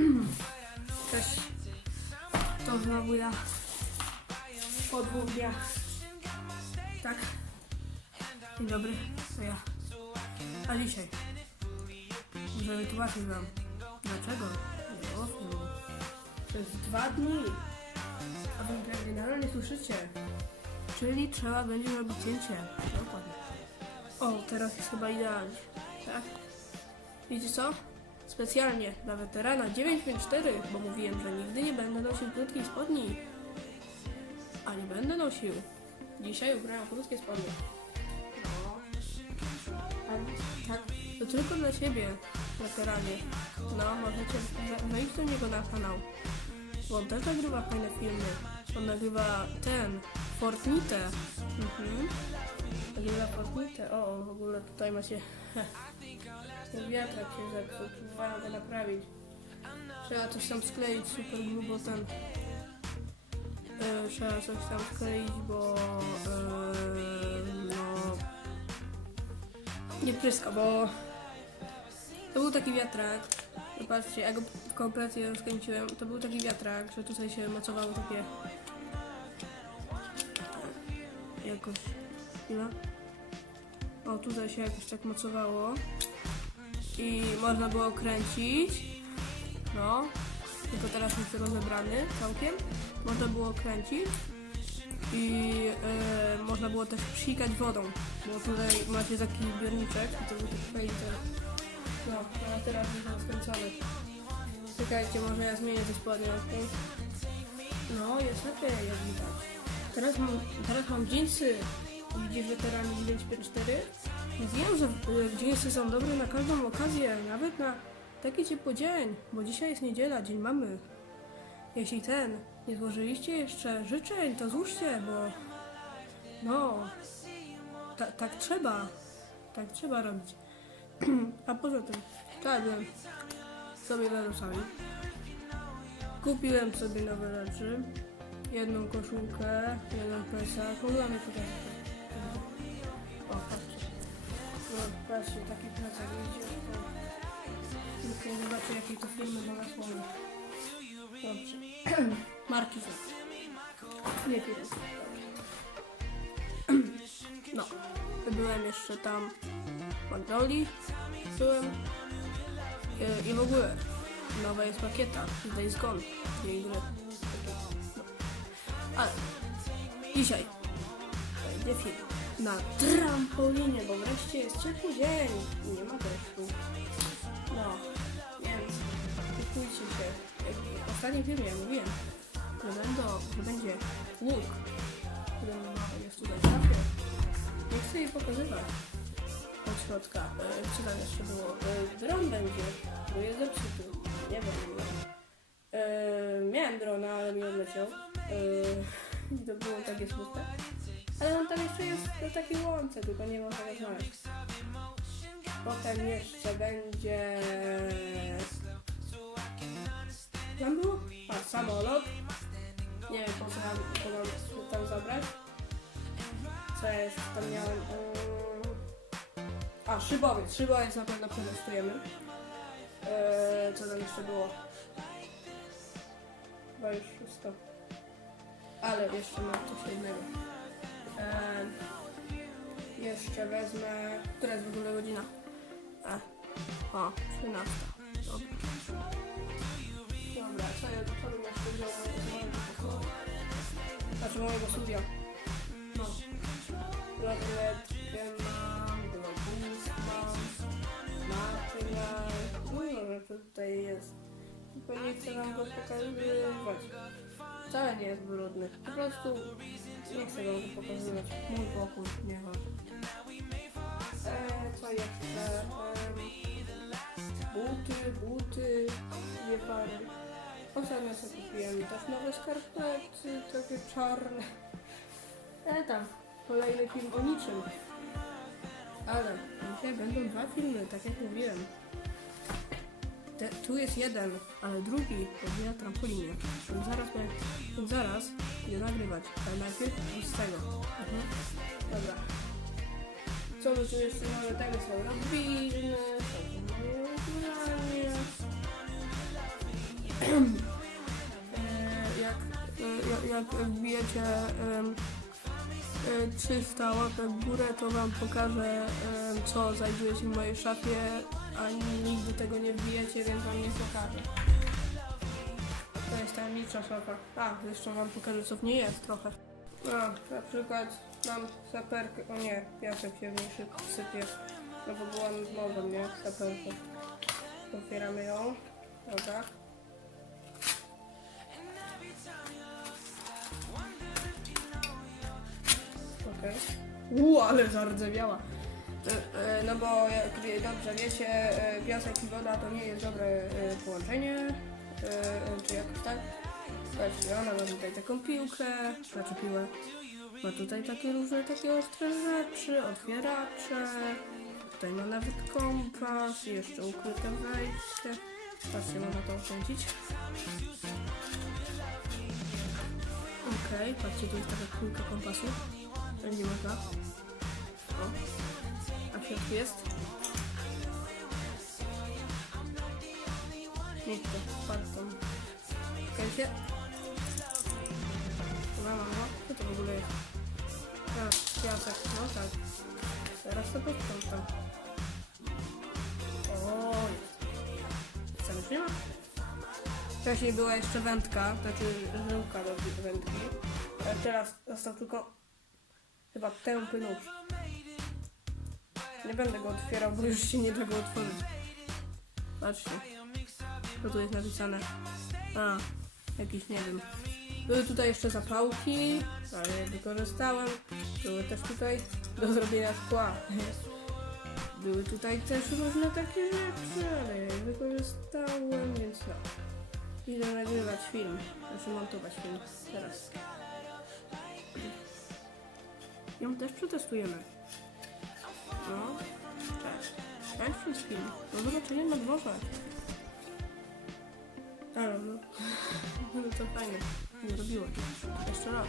Cześć. To znowu ja. Po dwóch dniach. Tak. Dzień dobry, to ja. A dzisiaj. Muszę wytłumaczyć wam. Dlaczego? Było filmu. Przez dwa dni. A wy generalnie nie słyszycie. Czyli trzeba będzie robić cięcie. Dokładnie. O, teraz jest chyba idealnie. Tak? Wiecie co? Specjalnie dla weterana 954, bo mówiłem, że nigdy nie będę nosił krótkich spodni. A nie będę nosił. Dzisiaj ubrałem krótkie spodnie. No. Tak, to tylko dla ciebie, weteranie. No, możecie we- wejść do niego na kanał. Bo on też nagrywa fajne filmy. On nagrywa ten, Fortnite. Mhm. Nagrywa Fortnite. O, w ogóle tutaj macie... Wiatrak się zepsuł, próbowałem go naprawić. Trzeba coś tam skleić super grubo ten. E, trzeba coś tam skleić, bo e, no nie pryska, bo to był taki wiatrak. Zobaczcie, ja go kompletnie rozkręciłem. To był taki wiatrak, że tutaj się mocowało takie jakoś chwila. O, tutaj się jakoś tak mocowało i można było kręcić. No, tylko teraz jest rozebrany całkiem. Można było kręcić i e, można było też psikać wodą, bo tutaj macie taki zbiorniczek i to był taki fajny. No, a teraz jest skręcony. Czekajcie, może ja zmienię te spodnie. No, jest lepiej, jak widać. Teraz mam, teraz mam dżinsy. Widzisz weteranie 954? Wiem, że y, dżinsy są dobre na każdą okazję, nawet na taki ciepły dzień, bo dzisiaj jest niedziela, dzień mamy. Jeśli ten, nie złożyliście jeszcze życzeń, to złóżcie, bo no, ta, tak trzeba, tak trzeba robić. A poza tym, wczoraj sobie na Rosali. Kupiłem sobie nowe rzeczy. Jedną koszulkę, jeden plecak. Mogłam je No, patrzcie, taki plecak widzicie. Nikt nie zobaczy jakiej to firmy bo na. Dobrze. Marki są. Nie firmy. No. Byłem jeszcze tam w Magdoli. Byłem. E, I w ogóle nowa jest pakieta z Days Gone. Jej gry. No. Ale dzisiaj będzie film na trampolinie, bo wreszcie jest ciepły dzień i nie ma deszczu. No, więc kupujcie się. Jak w filmie mówiłem, że, będą, że będzie łuk, który ma- jest tutaj szafie. Nie chcę jej pokazywać od środka. E, Co tam jeszcze było? E, Dron będzie, bo jest zepsuty. Nie wiem. E, miałem drona, ale mi odleciał. I to było takie smutne. Ale on tam jeszcze jest na takiej łące, tylko nie można go znaleźć. Potem jeszcze będzie... Tam było? A, samolot. Nie wiem po co mam, mam tam zabrać. Co jeszcze tam miałem? Mm. A, szybowiec. Szybowiec na pewno przetestujemy. Eee, co tam jeszcze było? Chyba już wszystko. Ale jeszcze mam coś innego. Eee, jeszcze wezmę... Która jest w ogóle godzina? E. O, 13. Dobra. Dobra, co ja co bym jeszcze wziął z mojego pokoju? Znaczy mojego studia. No. Lornetkę mam, globus mam, materiał. Dużo rzeczy tutaj jest. Tylko nie chcę wam go pokazywać. Wcale nie jest brudny. Po prostu nie chcę go pokazywać. Mój pokój, nie wasz. Eee, co jeszcze? Eee, buty, buty, dwie pary. Ostatnio sobie kupiłem też nowe skarpety, takie czarne. E tam, kolejny film o niczym. Ale dzisiaj będą dwa filmy, tak jak mówiłem. Te, tu jest jeden, ale drugi będzie na trampolinie. Więc zaraz, więc zaraz idę nagrywać, ale najpierw z tego. Mhm. Dobra. Co my tu jeszcze mamy? Tego są robiny, ubrania. E, jak, e, jak, jak wbijecie em, e, 300 łapek w górę, to wam pokażę co znajduje się w mojej szafie, a nigdy tego nie wbijecie, więc wam nie pokażę. To jest tajemnicza szafa. A, jeszcze wam pokażę co w niej jest trochę. A, na przykład mam saperkę, o nie, piasek się w niej szybko sypie, no bo byłam z morzem, nie, saperką. Otwieramy ją, dobra. Okej. Okay. ale zardzewiała. E, e, No bo jak dobrze wiecie, e, piasek i woda to nie jest dobre połączenie, czy jakoś tak. Patrzcie, ona ma tutaj taką piłkę, znaczy piłę. Ma tutaj takie różne takie ostre rzeczy, otwieracze. Tutaj ma nawet kompas, jeszcze ukryte wejście. Patrzcie, można to okręcić. Okej, patrzcie, tu jest taka kulka kompasu. Będzie można. O. Środku jest? Nie chcę, palcą. Czekajcie. Dobra, mam go. Co to w ogóle jest? A, piasek, no tak. Teraz to posprzątam. O, jest. Co, już nie ma? Wcześniej była jeszcze wędka, znaczy żyłka do wędki. Teraz został tylko chyba tępy nóż. Nie będę go otwierał, bo już się nie da go otworzyć. Patrzcie. Co tu jest napisane? A, jakiś nie wiem. Były tutaj jeszcze zapałki, ale je wykorzystałem. Były też tutaj do zrobienia szkła. Były tutaj też różne takie rzeczy, ale je wykorzystałem, więc no. Idę nagrywać film, znaczy montować film teraz. Ją też przetestujemy. No, cześć. Cześć wszystkim. Do zobaczenia na dworze. Ale no, no to fajnie. Nie robiło. Jeszcze raz.